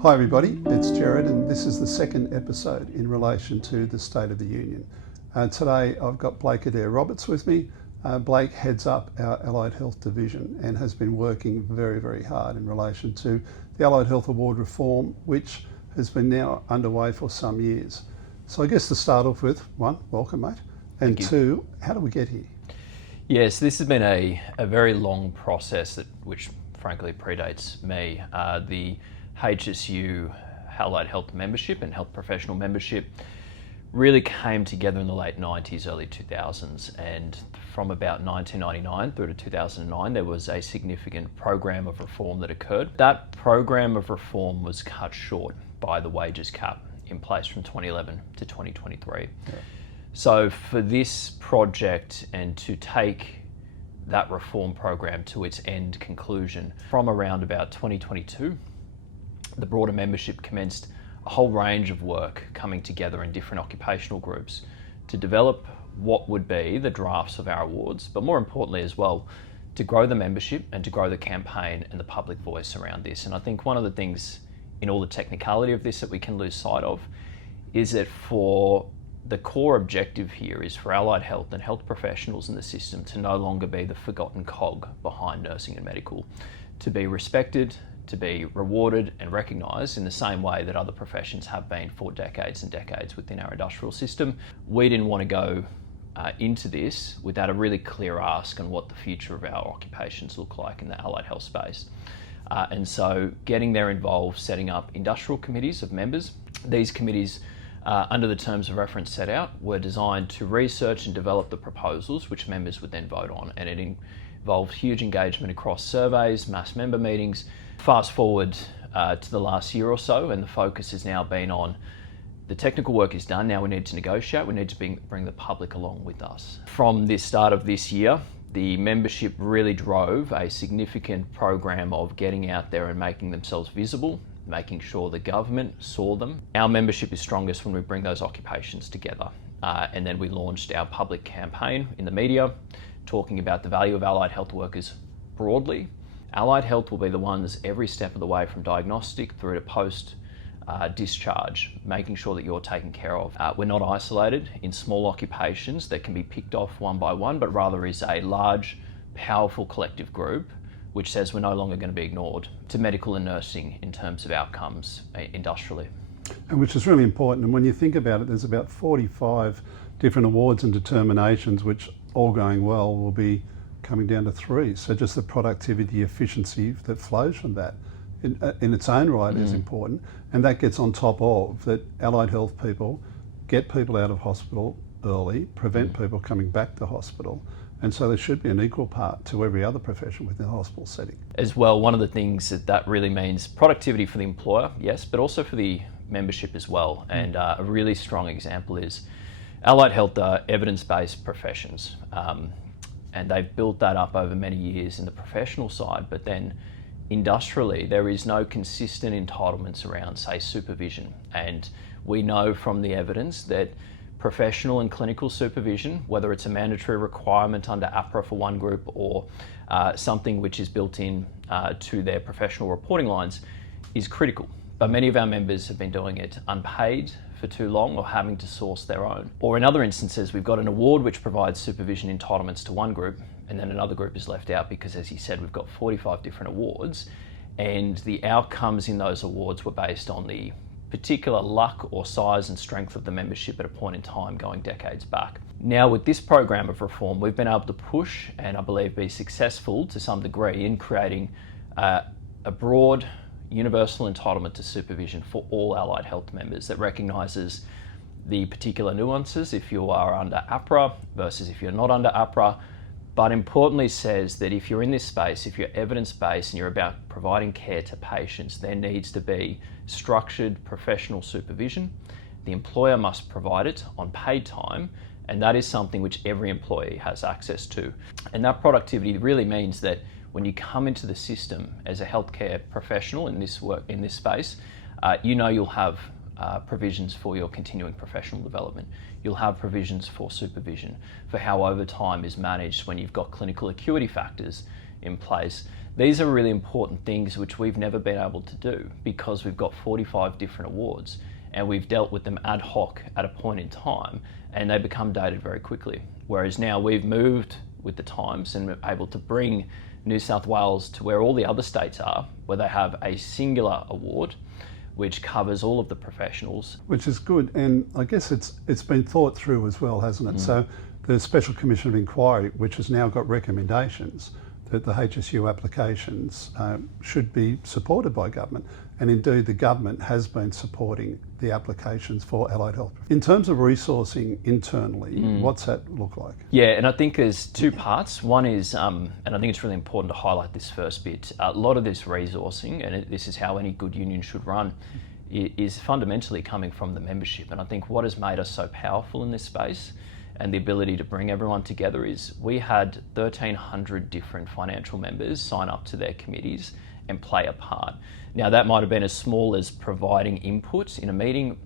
Hi everybody, it's Gerard and this is the second episode in relation to the State of the Union. Today I've got Blake Adair-Roberts with me. Blake heads up our Allied Health Division and has been working very, very hard in relation to the Allied Health Award reform, which has been now underway for some years. So I guess to start off with, one, welcome mate, and two, how do we get here? Yes, this has been a very long process which frankly predates me. The HSU Allied Health membership and health professional membership really came together in the late 90s, early 2000s, and from about 1999 through to 2009 there was a significant program of reform that occurred. That program of reform was cut short by the wages cap in place from 2011 to 2023. Yeah. So for this project and to take that reform program to its end conclusion, from around about 2022, the broader membership commenced a whole range of work coming together in different occupational groups to develop what would be the drafts of our awards, but more importantly as well, to grow the membership and to grow the campaign and the public voice around this. And I think one of the things in all the technicality of this that we can lose sight of is that for the core objective here is for allied health and health professionals in the system to no longer be the forgotten cog behind nursing and medical, to be respected, to be rewarded and recognised in the same way that other professions have been for decades and decades within our industrial system. We didn't want to go into this without a really clear ask on what the future of our occupations look like in the allied health space. And so getting there involved setting up industrial committees of members. These committees, under the terms of reference set out, were designed to research and develop the proposals which members would then vote on, and it involved huge engagement across surveys, mass member meetings. Fast forward to the last year or so, and the focus has now been on the technical work is done, now we need to negotiate, we need to bring the public along with us. From the start of this year, the membership really drove a significant program of getting out there and making themselves visible, making sure the government saw them. Our membership is strongest when we bring those occupations together. And then we launched our public campaign in the media, talking about the value of allied health workers broadly. Allied health will be the ones every step of the way from diagnostic through to post discharge, making sure that you're taken care of. We're not isolated in small occupations that can be picked off one by one, but rather is a large, powerful collective group which says we're no longer going to be ignored to medical and nursing in terms of outcomes industrially. And which is really important. And when you think about it, there's about 45 different awards and determinations which, all going well, will be coming down to 3. So just the productivity, efficiency that flows from that in its own right is important. And that gets on top of that allied health people get people out of hospital early, prevent people coming back to hospital. And so there should be an equal part to every other profession within the hospital setting. As well, one of the things that really means productivity for the employer, yes, but also for the membership as well. And a really strong example is allied health are evidence-based professions. And they've built that up over many years in the professional side, but then industrially there is no consistent entitlements around, say, supervision. And we know from the evidence that professional and clinical supervision, whether it's a mandatory requirement under APRA for one group or something which is built in to their professional reporting lines, is critical. But many of our members have been doing it unpaid for too long or having to source their own. Or in other instances, we've got an award which provides supervision entitlements to one group and then another group is left out because, as you said, we've got 45 different awards and the outcomes in those awards were based on the particular luck or size and strength of the membership at a point in time going decades back. Now with this program of reform, we've been able to push and I believe be successful to some degree in creating a broad universal entitlement to supervision for all allied health members that recognises the particular nuances if you are under APRA versus if you're not under APRA, but importantly says that if you're in this space, if you're evidence-based and you're about providing care to patients, there needs to be structured professional supervision. The employer must provide it on paid time, and that is something which every employee has access to. And that productivity really means that when you come into the system as a healthcare professional in this space, you know you'll have provisions for your continuing professional development. You'll have provisions for supervision, for how overtime is managed when you've got clinical acuity factors in place. These are really important things which we've never been able to do because we've got 45 different awards and we've dealt with them ad hoc at a point in time and they become dated very quickly. Whereas now we've moved with the times and we're able to bring New South Wales to where all the other states are, where they have a singular award which covers all of the professionals. Which is good, and I guess it's been thought through as well, hasn't it? So the Special Commission of Inquiry, which has now got recommendations that the HSU applications should be supported by government, and indeed the government has been supporting the applications for allied health. In terms of resourcing internally, what's that look like? Yeah, and I think there's two parts. One is, and I think it's really important to highlight this first bit, a lot of this resourcing, and this is how any good union should run, is fundamentally coming from the membership. And I think what has made us so powerful in this space and the ability to bring everyone together is we had 1,300 different financial members sign up to their committees and play a part. Now that might have been as small as providing input in a meeting,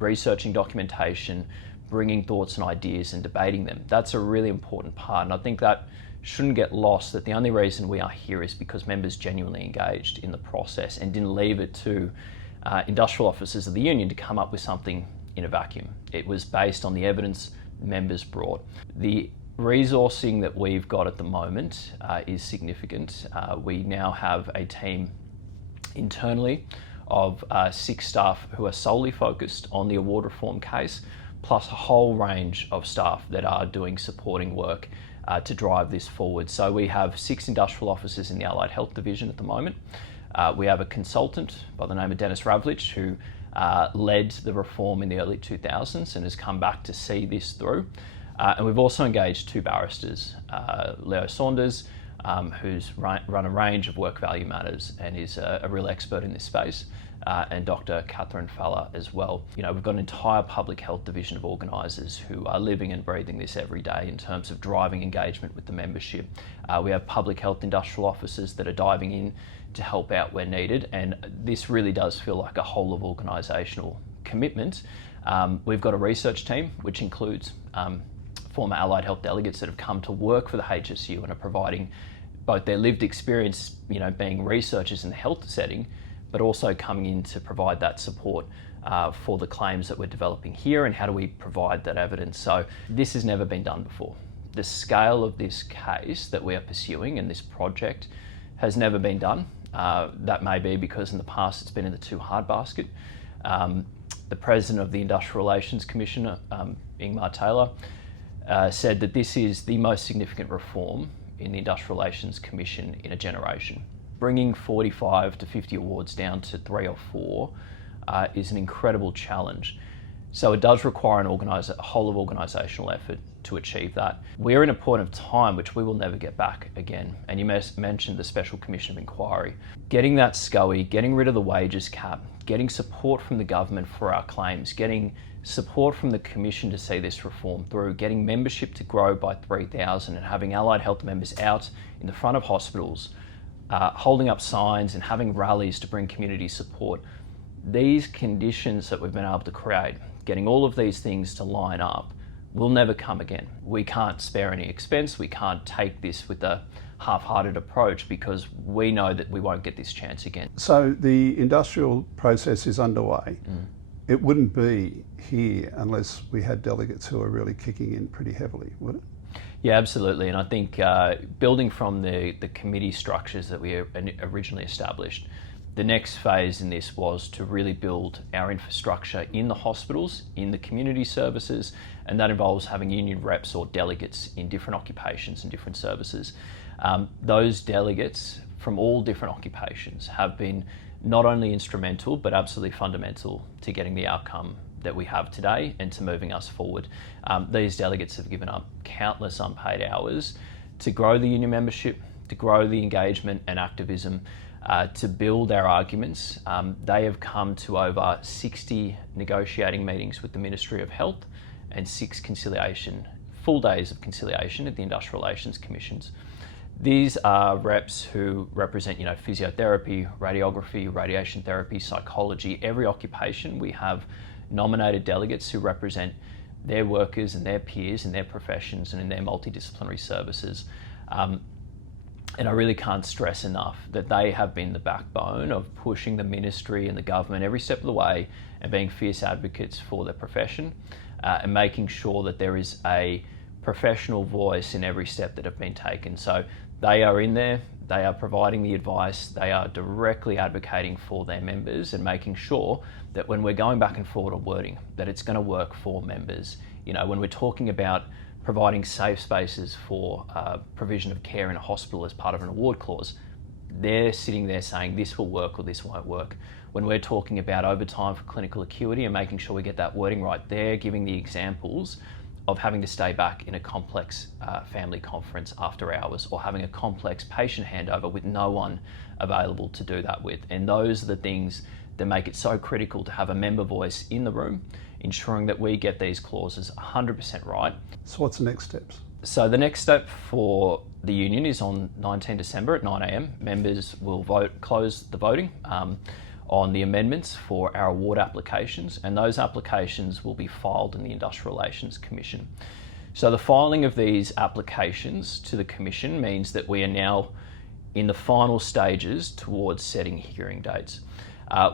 researching documentation, bringing thoughts and ideas and debating them. That's a really important part, and I think that shouldn't get lost, that the only reason we are here is because members genuinely engaged in the process and didn't leave it to industrial officers of the union to come up with something in a vacuum. It was based on the evidence members brought. The resourcing that we've got at the moment is significant. We now have a team internally of 6 staff who are solely focused on the award reform case, plus a whole range of staff that are doing supporting work to drive this forward. So we have 6 industrial officers in the Allied Health Division at the moment. We have a consultant by the name of Dennis Ravlich who led the reform in the early 2000s and has come back to see this through. And we've also engaged 2 barristers, Leo Saunders, who's run a range of work value matters and is a real expert in this space, and Dr. Catherine Faller as well. You know, we've got an entire public health division of organisers who are living and breathing this every day in terms of driving engagement with the membership. We have public health industrial officers that are diving in to help out where needed, and this really does feel like a whole of organisational commitment. We've got a research team which includes former allied health delegates that have come to work for the HSU and are providing both their lived experience, you know, being researchers in the health setting, but also coming in to provide that support for the claims that we're developing here and how do we provide that evidence. So this has never been done before. The scale of this case that we are pursuing and this project has never been done. That may be because in the past it's been in the too hard basket. The president of the Industrial Relations Commission, Ingmar Taylor, said that this is the most significant reform in the Industrial Relations Commission in a generation. Bringing 45 to 50 awards down to 3 or 4 is an incredible challenge. So it does require a whole of organisational effort to achieve that. We're in a point of time which we will never get back again. And you mentioned the Special Commission of Inquiry. Getting that SCOE, getting rid of the wages cap, getting support from the government for our claims, getting support from the Commission to see this reform through, getting membership to grow by 3,000 and having allied health members out in the front of hospitals, holding up signs and having rallies to bring community support. These conditions that we've been able to create, getting all of these things to line up, will never come again. We can't spare any expense. We can't take this with a half-hearted approach because we know that we won't get this chance again. So the industrial process is underway. It wouldn't be here unless we had delegates who are really kicking in pretty heavily, would it? Yeah, absolutely. And I think building from the committee structures that we originally established, the next phase in this was to really build our infrastructure in the hospitals, in the community services, and that involves having union reps or delegates in different occupations and different services. Those delegates from all different occupations have been not only instrumental, but absolutely fundamental to getting the outcome that we have today and to moving us forward. These delegates have given up countless unpaid hours to grow the union membership, to grow the engagement and activism, to build our arguments. They have come to over 60 negotiating meetings with the Ministry of Health and 6 full days of conciliation at the Industrial Relations Commissions. These are reps who represent, you know, physiotherapy, radiography, radiation therapy, psychology, every occupation. We have nominated delegates who represent their workers and their peers in their professions and in their multidisciplinary services. And I really can't stress enough that they have been the backbone of pushing the ministry and the government every step of the way and being fierce advocates for their profession and making sure that there is a professional voice in every step that have been taken. So they are in there, they are providing the advice, they are directly advocating for their members and making sure that when we're going back and forward on wording, that it's going to work for members. You know, when we're talking about providing safe spaces for provision of care in a hospital as part of an award clause, they're sitting there saying this will work or this won't work. When we're talking about overtime for clinical acuity and making sure we get that wording right, they're giving the examples of having to stay back in a complex family conference after hours, or having a complex patient handover with no one available to do that with. And those are the things that make it so critical to have a member voice in the room, ensuring that we get these clauses 100% right. So what's the next steps? So the next step for the union is on 19 December at 9 a.m. Members will close the voting on the amendments for our award applications, and those applications will be filed in the Industrial Relations Commission. So the filing of these applications to the Commission means that we are now in the final stages towards setting hearing dates.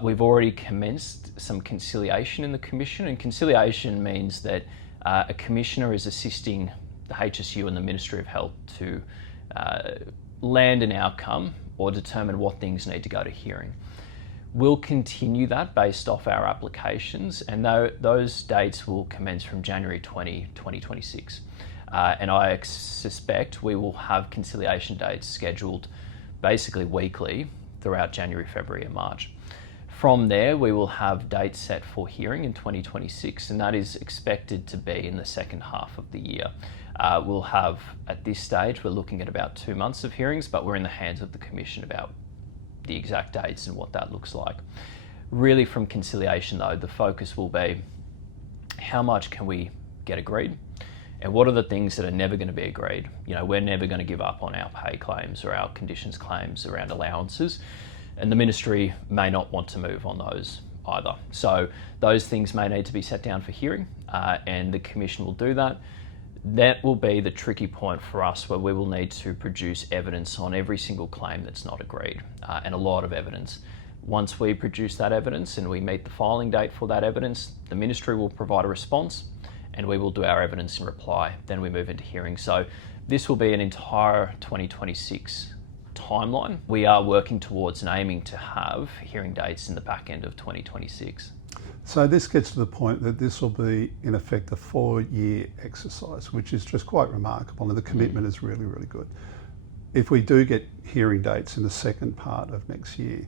We've already commenced some conciliation in the Commission, and conciliation means that a Commissioner is assisting the HSU and the Ministry of Health to land an outcome or determine what things need to go to hearing. We'll continue that based off our applications, and those dates will commence from January 2026. And I suspect we will have conciliation dates scheduled basically weekly throughout January, February and March. From there, we will have dates set for hearing in 2026, and that is expected to be in the second half of the year. We'll have, at this stage, we're looking at about 2 months of hearings, but we're in the hands of the Commission about the exact dates and what that looks like. Really, from conciliation though, the focus will be how much can we get agreed, and what are the things that are never going to be agreed. You know, we're never going to give up on our pay claims or our conditions claims around allowances, and the ministry may not want to move on those either. So those things may need to be set down for hearing, and the Commission will do that. That will be the tricky point for us, where we will need to produce evidence on every single claim that's not agreed, and a lot of evidence. Once we produce that evidence and we meet the filing date for that evidence, the ministry will provide a response and we will do our evidence in reply. Then we move into hearing. So this will be an entire 2026 timeline. We are working towards and aiming to have hearing dates in the back end of 2026. So this gets to the point that this will be, in effect, a 4-year exercise, which is just quite remarkable, and the commitment is really, really good. If we do get hearing dates in the second part of next year,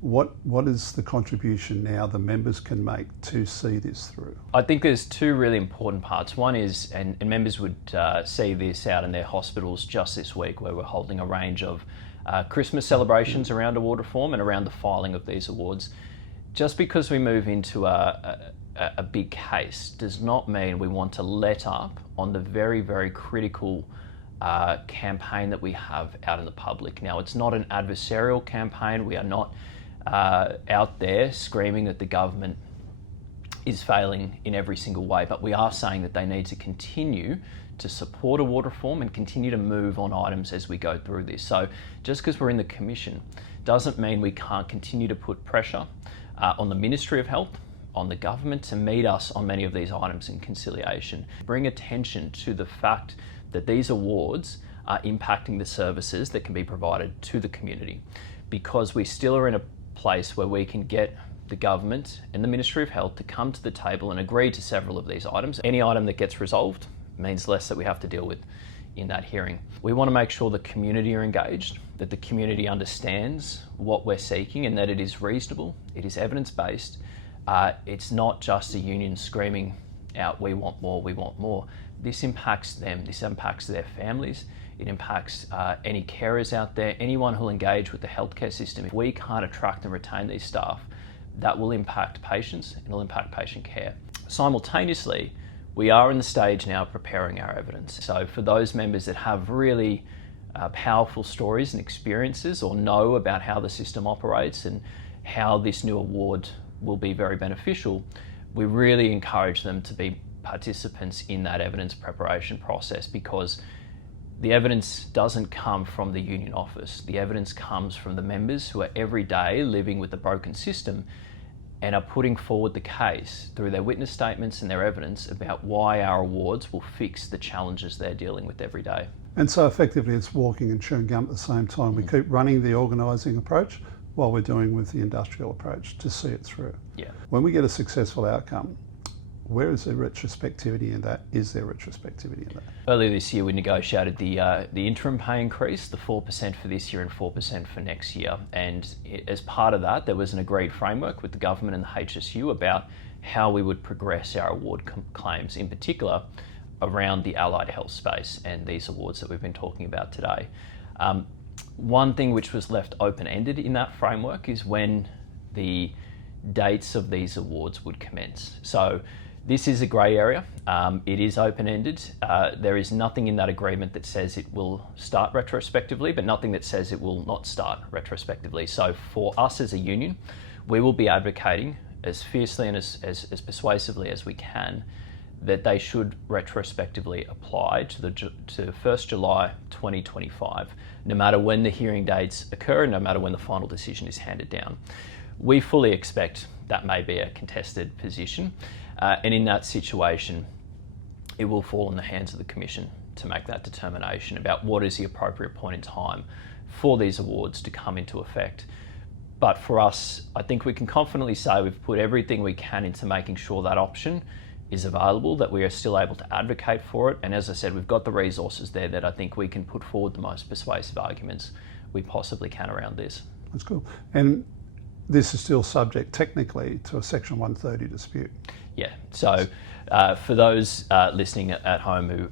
what is the contribution now the members can make to see this through? I think there's two really important parts. One is, and members would see this out in their hospitals just this week, where we're holding a range of Christmas celebrations around award reform and around the filing of these awards. Just because we move into a big case does not mean we want to let up on the very, very critical campaign that we have out in the public. Now, it's not an adversarial campaign. We are not out there screaming that the government is failing in every single way, but we are saying that they need to continue to support award reform and continue to move on items as we go through this. So just because we're in the Commission doesn't mean we can't continue to put pressure on the Ministry of Health, on the government, to meet us on many of these items in conciliation. Bring attention to the fact that these awards are impacting the services that can be provided to the community, because we still are in a place where we can get the government and the Ministry of Health to come to the table and agree to several of these items. Any item that gets resolved means less that we have to deal with in that hearing. We want to make sure the community are engaged, that the community understands what we're seeking and that it is reasonable, it is evidence-based. It's not just a union screaming out, we want more, we want more. This impacts them, this impacts their families, it impacts any carers out there, anyone who'll engage with the healthcare system. If we can't attract and retain these staff, that will impact patients and it'll impact patient care. Simultaneously, we are in the stage now of preparing our evidence. So for those members that have really powerful stories and experiences, or know about how the system operates and how this new award will be very beneficial, we really encourage them to be participants in that evidence preparation process, because the evidence doesn't come from the union office. The evidence comes from the members who are every day living with the broken system and are putting forward the case through their witness statements and their evidence about why our awards will fix the challenges they're dealing with every day. And so effectively it's walking and chewing gum at the same time. We keep running the organising approach while we're doing with the industrial approach to see it through. Yeah. When we get a successful outcome, where is the retrospectivity in that? Is there retrospectivity in that? Earlier this year we negotiated the interim pay increase, the 4% for this year and 4% for next year. And as part of that, there was an agreed framework with the government and the HSU about how we would progress our award claims, in particular around the allied health space and these awards that we've been talking about today. One thing which was left open-ended in that framework is when the dates of these awards would commence. So this is a grey area. It is open-ended. There is nothing in that agreement that says it will start retrospectively, but nothing that says it will not start retrospectively. So for us as a union, we will be advocating as fiercely and as persuasively as we can that they should retrospectively apply to 1st July 2025, no matter when the hearing dates occur and no matter when the final decision is handed down. We fully expect that may be a contested position, and in that situation, it will fall in the hands of the Commission to make that determination about what is the appropriate point in time for these awards to come into effect. But for us, I think we can confidently say we've put everything we can into making sure that option is available, that we are still able to advocate for it. And as I said, we've got the resources there that I think we can put forward the most persuasive arguments we possibly can around this. That's cool. And this is still subject technically to a Section 130 dispute. Yeah, so for those listening at home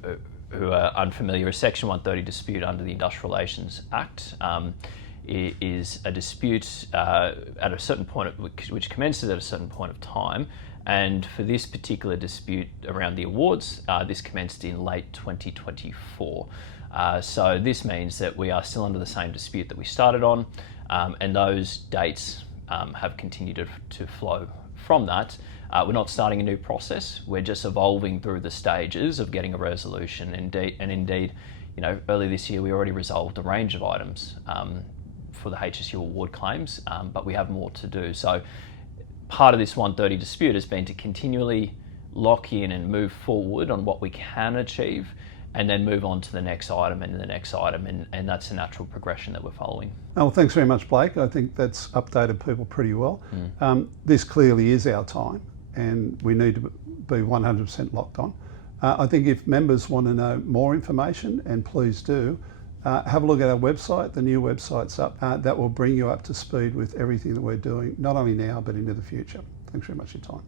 who are unfamiliar, a Section 130 dispute under the Industrial Relations Act is a dispute at a certain point, which commences at a certain point of time. And for this particular dispute around the awards, this commenced in late 2024. So this means that we are still under the same dispute that we started on, and those dates have continued to flow from that. We're not starting a new process. We're just evolving through the stages of getting a resolution. Indeed, you know, early this year we already resolved a range of items for the HSU award claims, but we have more to do. So part of this 130 dispute has been to continually lock in and move forward on what we can achieve, and then move on to the next item and the next item, and that's a natural progression that we're following. Well, thanks very much, Blake. I think that's updated people pretty well. This clearly is our time, and we need to be 100% locked on. I think if members want to know more information, and please do, have a look at our website. The new website's up. That will bring you up to speed with everything that we're doing, not only now, but into the future. Thanks very much for your time.